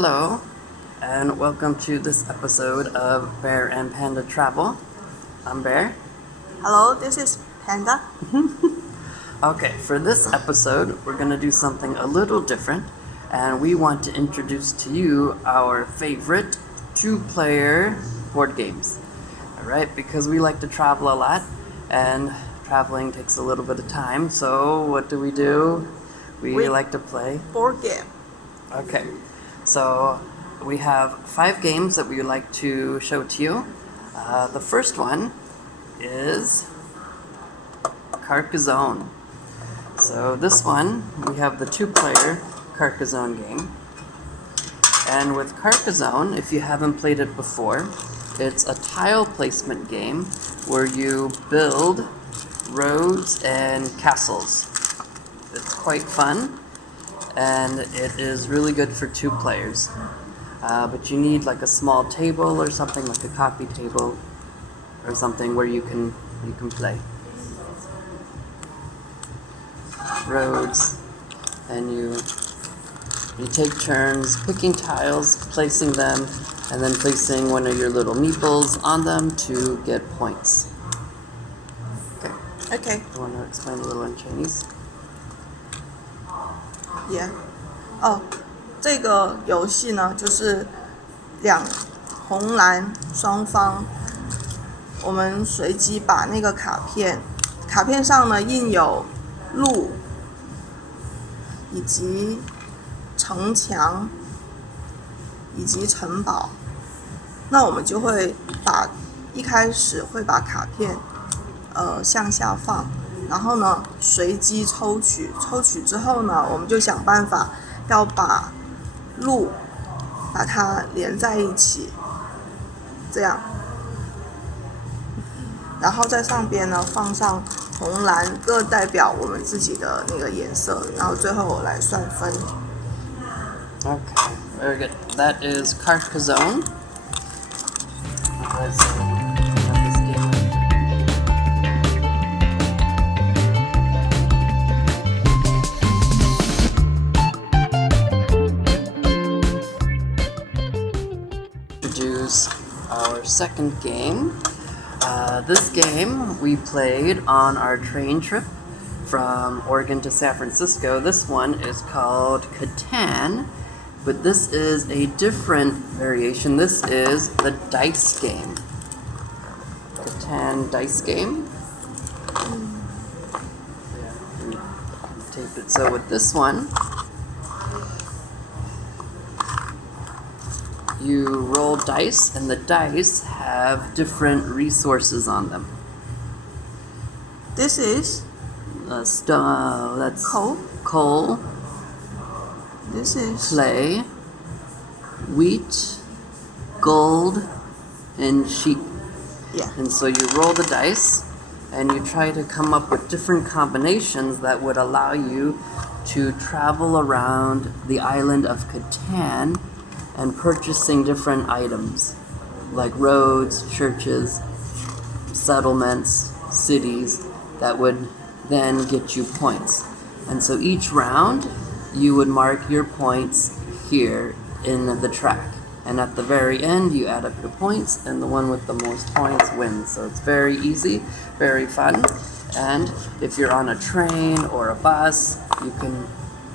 Hello, and welcome to this episode of Bear and Panda Travel. I'm Bear. Hello, this is Panda. Okay, for this episode, we're going to do something a little different, and we want to introduce to you our favorite two-player board games. Alright, because we like to travel a lot, and traveling takes a little bit of time, so what do? We like to play Board game. Okay, so we have 5 games that we would like to show to you. The first one is Carcassonne. So this one, we have the 2-player Carcassonne game. And with Carcassonne, if you haven't played it before, it's a tile placement game where you build roads and castles. It's quite fun, and it is really good for 2 players. But you need like a small table or something, like a coffee table or something where you can play. Roads, and you take turns picking tiles, placing them, and then placing one of your little meeples on them to get points. Okay. You want to explain a little in Chinese? Yeah. 这个游戏呢，就是红蓝双方，我们随机把那个卡片上呢印有路，以及城墙，以及城堡。那我们就会一开始会把卡片向下放，然后呢随机抽取之后呢，我们就想办法要把路把它连在一起，这样，然后在上边呢放上红蓝各代表我们自己的那个颜色，然后最后我来算分。Okay, very good. That is Carcassonne. Let's have this game. Introduce our second game. This game we played on our train trip from Oregon to San Francisco. This one is called Catan, but this is a different variation. This is the dice game. Catan dice game. Yeah, tape it. So with this one, you roll dice, and the dice have different resources on them. This is That's coal. This is Clay, wheat, gold, and sheep. Yeah. And so you roll the dice, and you try to come up with different combinations that would allow you to travel around the island of Catan and purchasing different items, like roads, churches, settlements, cities, that would then get you points. And so each round, you would mark your points here in the track. And at the very end, you add up your points, and the one with the most points wins. So it's very easy, very fun. And if you're on a train or a bus, you can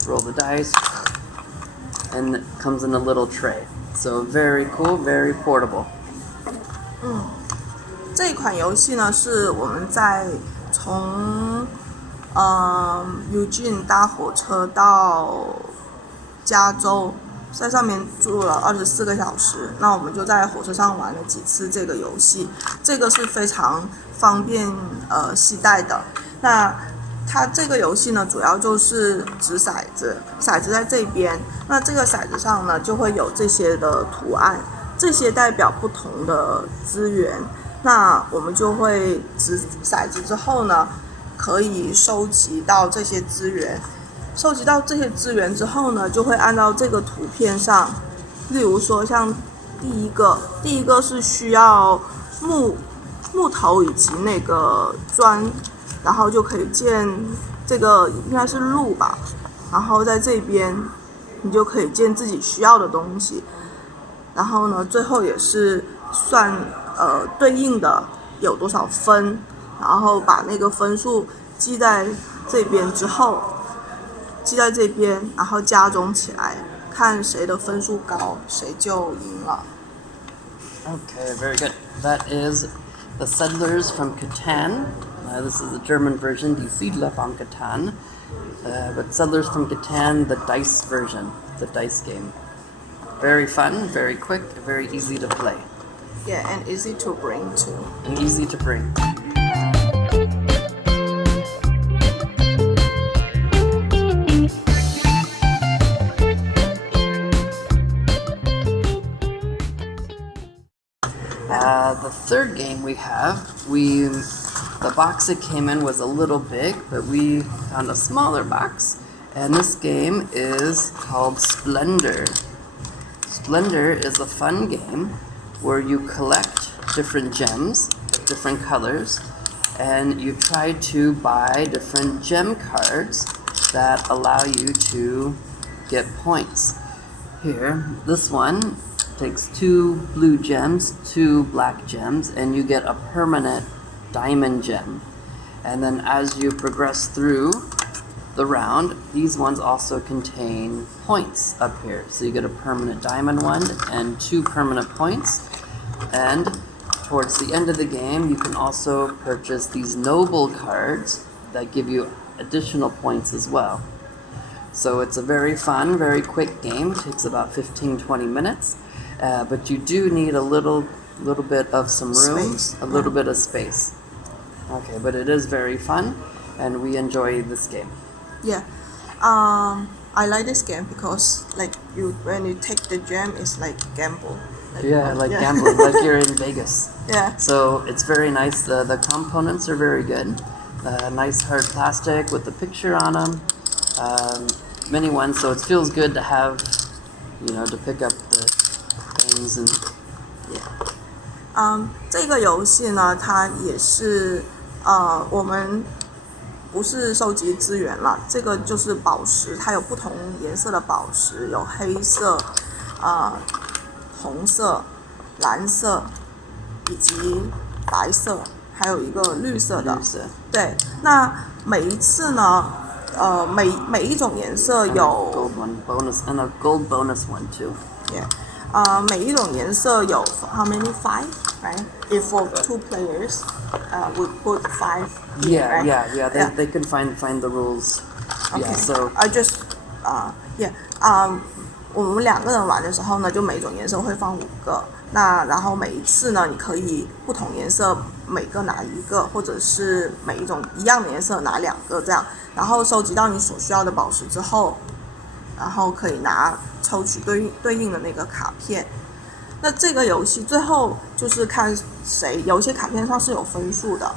roll the dice, and it comes in a little tray. So very cool, very portable. 这一款游戏呢，是我们从Eugene 搭火车到加州，在上面住了24个小时。那我们就在火车上玩了几次这个游戏，这个是非常方便携带的。那它这个游戏呢，主要就是掷骰子，骰子在这边，那这个骰子上呢就会有这些的图案，这些代表不同的资源。那我们就会掷骰子之后呢，可以收集到这些资源。收集到这些资源之后呢，就会按照这个图片上，例如说像第一个是需要木头以及那个砖，然后就可以建这个应该是路吧，然后在这边你就可以建自己需要的东西。然后呢，最后也是算对应的有多少分，然后把那个分数记在这边之后，记在这边，然后加总起来，看谁的分数高，谁就赢了。Okay, very good. That is the Settlers from Catan. This is the German version, Die Siedler von Catan. But Settlers from Catan, the dice version, the dice game. Very fun, very quick, very easy to play. Yeah, and easy to bring too. And easy to bring. The third game we have, the box it came in was a little big, but we found a smaller box, and this game is called Splendor. Splendor is a fun game where you collect different gems, different colors, and you try to buy different gem cards that allow you to get points. Here, this one takes 2 blue gems, 2 black gems, and you get a permanent diamond gem. And then as you progress through the round, these ones also contain points up here. So you get a permanent diamond one and 2 permanent points. And towards the end of the game, you can also purchase these noble cards that give you additional points as well. So it's a very fun, very quick game. It takes about 15-20 minutes. But you do need a little bit of some room, space. a little bit of space. Okay, but it is very fun, and we enjoy this game. Yeah, I like this game because when you take the gem, it's like gamble. Gambling, like you're in Vegas. Yeah. So it's very nice. The components are very good. Nice hard plastic with the picture on them. Many ones, so it feels good to have, to pick up the things and yeah. 这个游戏呢，它也是我们不是收集资源了，这个就是宝石，它有不同颜色的宝石，有黑色、红色、蓝色以及白色，还有一个绿色的。对，那每一次呢，每一种颜色有 gold one bonus and a gold bonus one too. Yeah. 每一种颜色有 how many? 5, right? If for 2 players, we put 5 here, Yeah, right? yeah. They can find the rules. Okay. Yeah, so I just yeah. 我们2个人玩的时候呢，就每种颜色会放5个。那然后每一次呢，你可以不同颜色每个拿1个，或者是每一种一样的颜色拿2个这样。然后收集到你所需要的宝石之后，然后可以抽取对应的那个卡片。那这个游戏最后就是看谁，有一些卡片上是有分数的，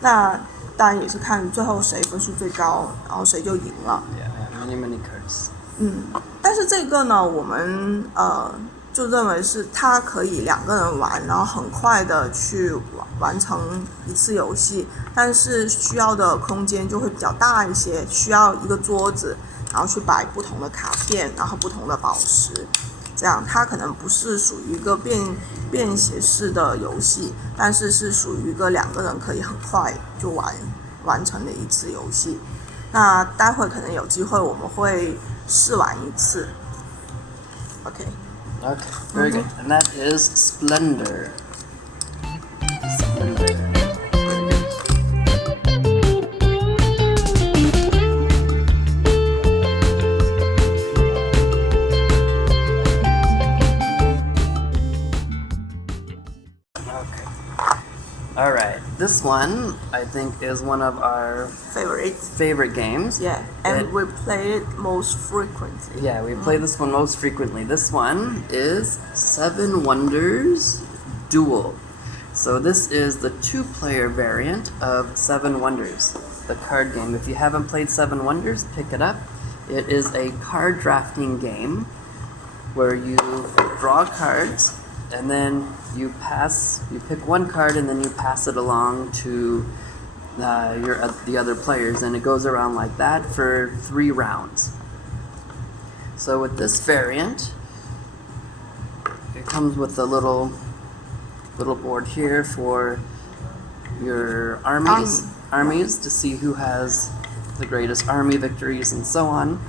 那当然也是看最后谁分数最高，然后谁就赢了。Yeah, many cards. 但是这个呢，我们就认为是它可以2个人玩，然后很快的去完成一次游戏，但是需要的空间就会比较大一些，需要一个桌子，然后去摆不同的卡片，然后不同的宝石，这样它可能不是属于一个便携式的游戏，但是是属于一个2个人可以很快就完成的一次游戏。那待会可能有机会我们会试玩一次。Okay, very good. And that is Splendor. Splendor. All right, this one I think is one of our favorite games. Yeah, and we play it most frequently. Yeah, we play this one most frequently. This one is 7 Wonders Duel. So this is the 2-player variant of 7 Wonders, the card game. If you haven't played 7 Wonders, pick it up. It is a card drafting game where you draw cards and then you pick one card and then you pass it along to the other players, and it goes around like that for 3 rounds. So with this variant, it comes with a little board here for your armies to see who has the greatest army victories and so on.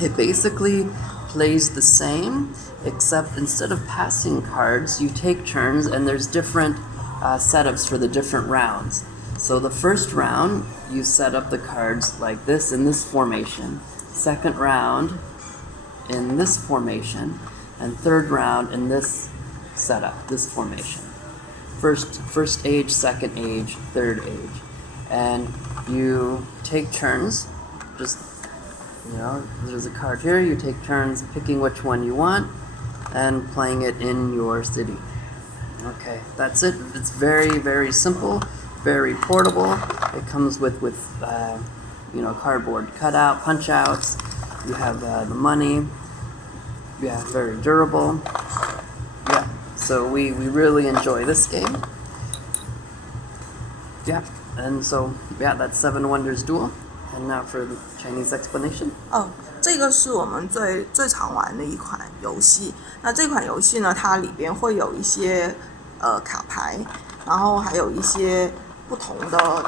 It basically plays the same, except instead of passing cards, you take turns, and there's different setups for the different rounds. So the first round, you set up the cards like this in this formation. Second round, in this formation. And third round, in this setup, this formation. First age, second age, third age. And you take turns, just, there's a card here, you take turns picking which one you want and playing it in your city. Okay, that's it. It's very, very simple, very portable. It comes with cardboard cutout, punch outs. You have the money. Yeah, very durable. Yeah, so we really enjoy this game. Yeah, and so, that's Seven Wonders Duel. And now for the Chinese explanation. 这个是我们最常玩的一款游戏。那这款游戏呢，它里边会有一些卡牌，然后还有一些不同的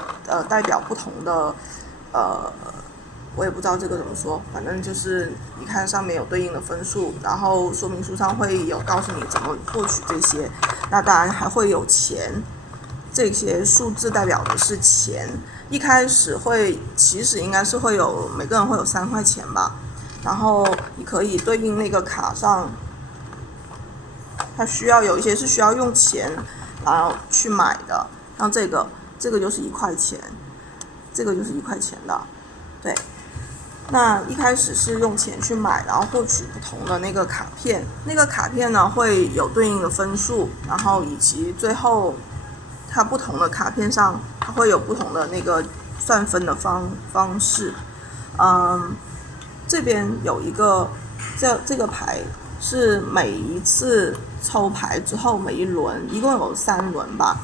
代表不同的我也不知道这个怎么说，反正就是你看上面有对应的分数，然后说明书上会有告诉你怎么获取这些。那当然还会有钱，这些数字代表的是钱。一开始其实应该是会有每个人会有3块钱吧，然后你可以对应那个卡上，它需要有一些是需要用钱然后去买的，像这个就是1块钱，这个就是1块钱的，对。那一开始是用钱去买，然后获取不同的那个卡片，那个卡片呢会有对应的分数，然后以及最后它不同的卡片上它会有不同的那个算分的方式。这边有一个这个牌是每一次抽牌之后每一轮一共有3轮吧，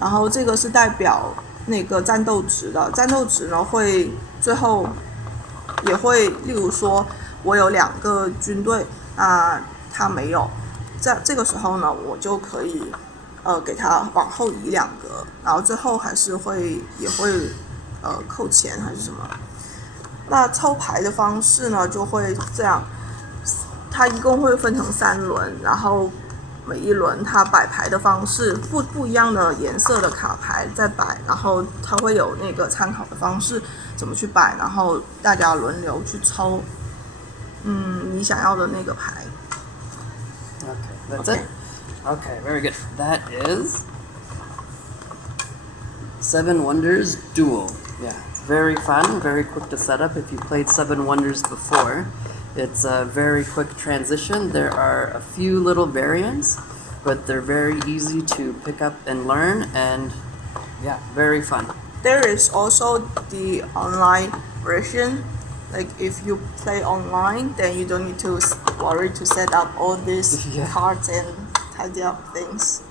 然后这个是代表那个战斗值的，战斗值呢会最后也会，例如说我有2个军队，他没有，在这个时候呢，我就可以给他往后移2格，然后最后还是也会扣钱还是什么。那抽牌的方式呢就会这样，它一共会分成3轮，然后每一轮它摆牌的方式不一样的颜色的卡牌在摆，然后它会有那个参考的方式怎么去摆，然后大家轮流去抽你想要的那个牌。 Okay, that's it? Okay, very good. That is Seven Wonders Duel. Yeah, it's very fun, very quick to set up if you played Seven Wonders before. It's a very quick transition. There are a few little variants, but they're very easy to pick up and learn, and very fun. There is also the online version. Like if you play online, then you don't need to worry to set up all these cards and tidy up things.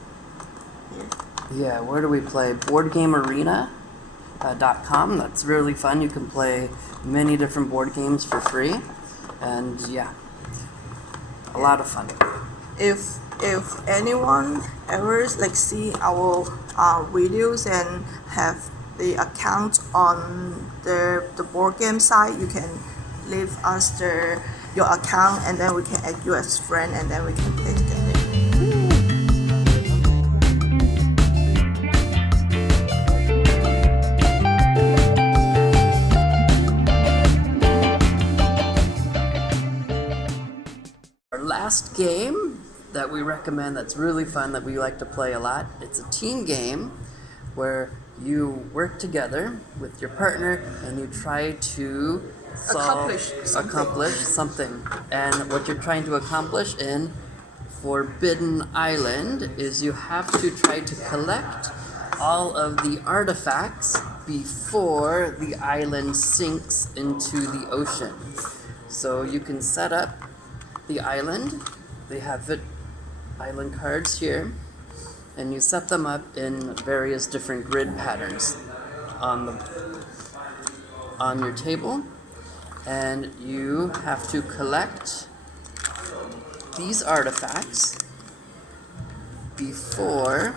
Yeah, where do we play? BoardGameArena.com. That's really fun. You can play many different board games for free, and a lot of fun. If anyone ever see our videos and have the account on the board game site, you can leave us your account, and then we can add you as friend, and then we can play together. Our last game that we recommend that's really fun, that we like to play a lot, it's a team game where you work together with your partner and you try to accomplish something. And what you're trying to accomplish in Forbidden Island is you have to try to collect all of the artifacts before the island sinks into the ocean. So you can set up the island. They have island cards here, and you set them up in various different grid patterns on your table, and you have to collect these artifacts before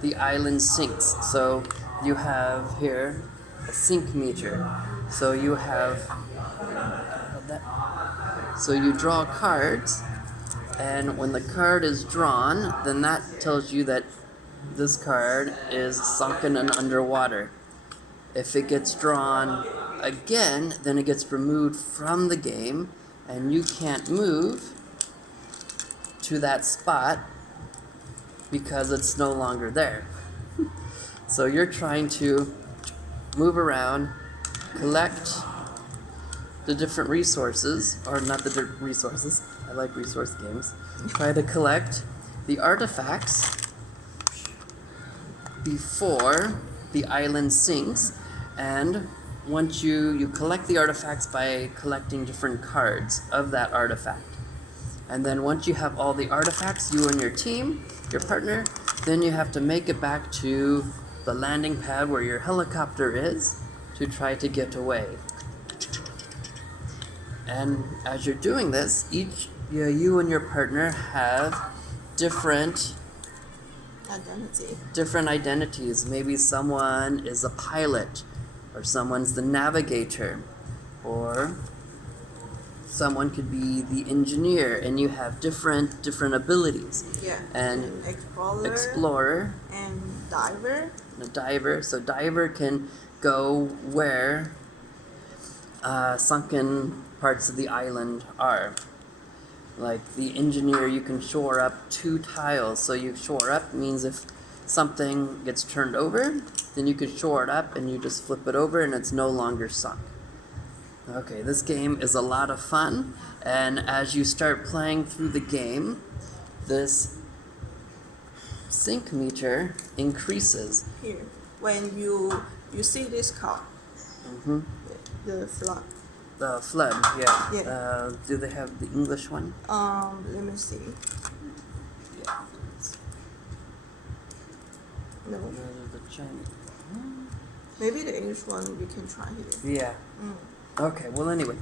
the island sinks. So you have here a sink meter. So you have that. So you draw cards, and when the card is drawn, then that tells you that this card is sunken and underwater. If it gets drawn again, then it gets removed from the game, and you can't move to that spot because it's no longer there. So you're trying to move around, collect the different resources, or not the resources, I like resource games. Try to collect the artifacts before the island sinks, and once you collect the artifacts by collecting different cards of that artifact. And then once you have all the artifacts, you and your team, your partner, then you have to make it back to the landing pad where your helicopter is to try to get away. And as you're doing this, you and your partner have different identities. Maybe someone is a pilot, or someone's the navigator, or someone could be the engineer, and you have different abilities. Yeah. And explorer and diver. A diver. So diver can go where sunken parts of the island are. Like the engineer, you can shore up 2 tiles. So you shore up means if something gets turned over, then you can shore it up and you just flip it over and it's no longer sunk. Okay, this game is a lot of fun, and as you start playing through the game, this sink meter increases. Here, when you see this card, the flood. The flood, yeah. Yeah. Do they have the English one? Let me see. Yeah. No. The Chinese. Maybe the English one you can try here. Yeah. Okay, well anyway,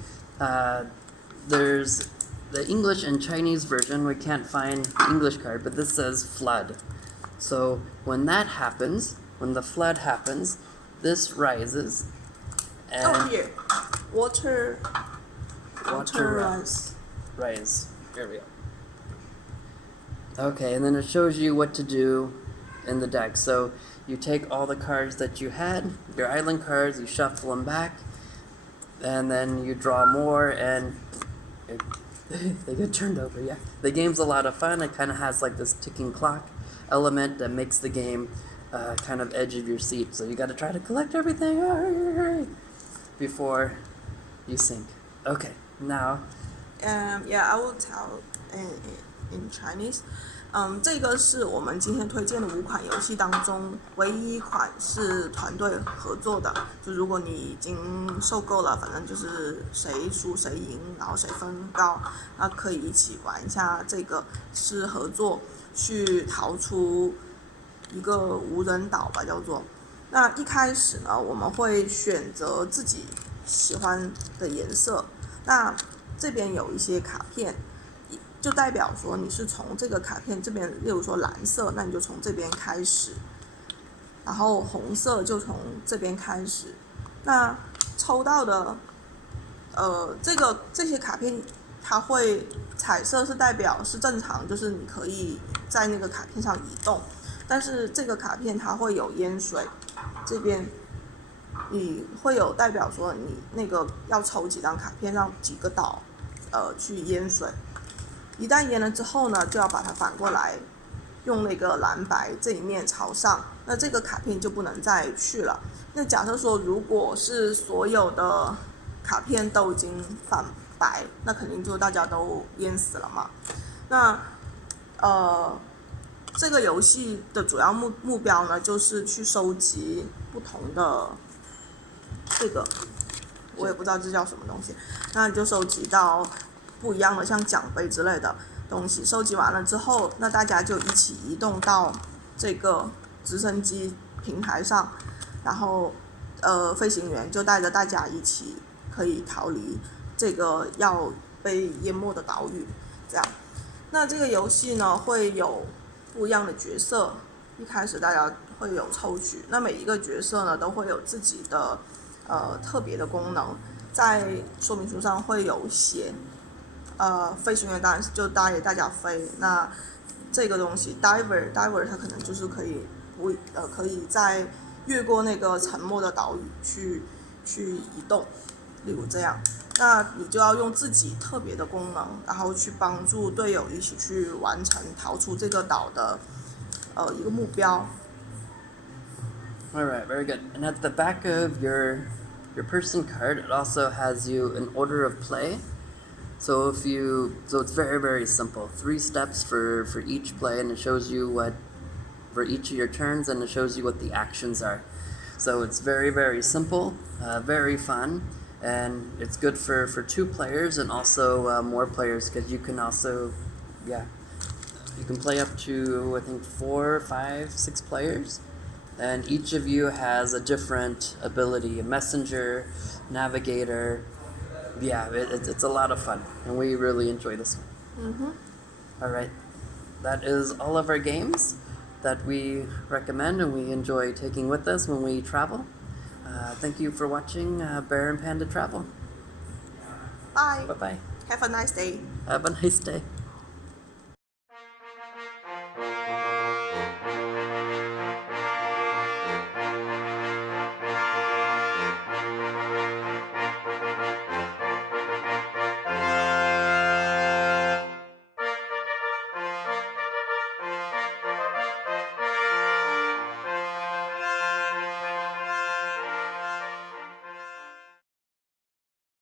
there's the English and Chinese version. We can't find the English card, but this says flood. So when that happens, when the flood happens, this rises. And here. Water rise. Rise. Here we go. Okay, and then it shows you what to do in the deck. So you take all the cards that you had, your island cards, you shuffle them back, and then you draw more, and they get turned over. Yeah, the game's a lot of fun. It kind of has like this ticking clock element that makes the game kind of edge of your seat. So you got to try to collect everything before you sink. Okay, now. Yeah, I will tell in Chinese. 这个是我们今天推荐的5款游戏当中唯一一款是团队合作的。就如果你已经受够了，反正就是谁输谁赢，然后谁分高，那可以一起玩一下。这个是合作去逃出一个无人岛吧，叫做。那一开始呢，我们会选择自己喜欢的颜色。那这边有一些卡片。就代表说你是从这个卡片这边，例如说蓝色，那你就从这边开始，然后红色就从这边开始。那抽到的，这些卡片，它会彩色是代表是正常，就是你可以在那个卡片上移动，但是这个卡片它会有淹水，这边你会有代表说你那个要抽几张卡片，让几个岛去淹水。一旦淹了之后呢，就要把它反过来，用那个蓝白这一面朝上，那这个卡片就不能再去了。那假设说，如果是所有的卡片都已经反白，那肯定就大家都淹死了嘛。那这个游戏的主要目标呢，就是去收集不同的这个，我也不知道这叫什么东西，那你就收集到不一样的像奖杯之类的东西，收集完了之后，那大家就一起移动到这个直升机平台上，然后飞行员就带着大家一起可以逃离这个要被淹没的岛屿。这样，那这个游戏呢会有不一样的角色，一开始大家会有抽取，那每一个角色呢都会有自己的特别的功能，在说明书上会有写。飞行员当然就带大家飞，那这个东西 diver 它可能就是可以可以在越过那个沉没的岛屿去移动，例如这样，那你就要用自己特别的功能，然后去帮助队友一起去完成逃出这个岛的一个目标。Alright, very good. And at the back of your person card, it also has you an order of play. So it's very, very simple. 3 steps for each play, and it shows you what for each of your turns, and it shows you what the actions are. So it's very, very simple, very fun, and it's good for 2 players and also more players, because you can also, you can play up to, I think, 4, 5, 6 players, and each of you has a different ability: a messenger, navigator. It's a lot of fun, and we really enjoy this one. Alright, that is all of our games that we recommend and we enjoy taking with us when we travel. Thank you for watching Bear and Panda Travel. Bye. Bye-bye. Have a nice day. Have a nice day.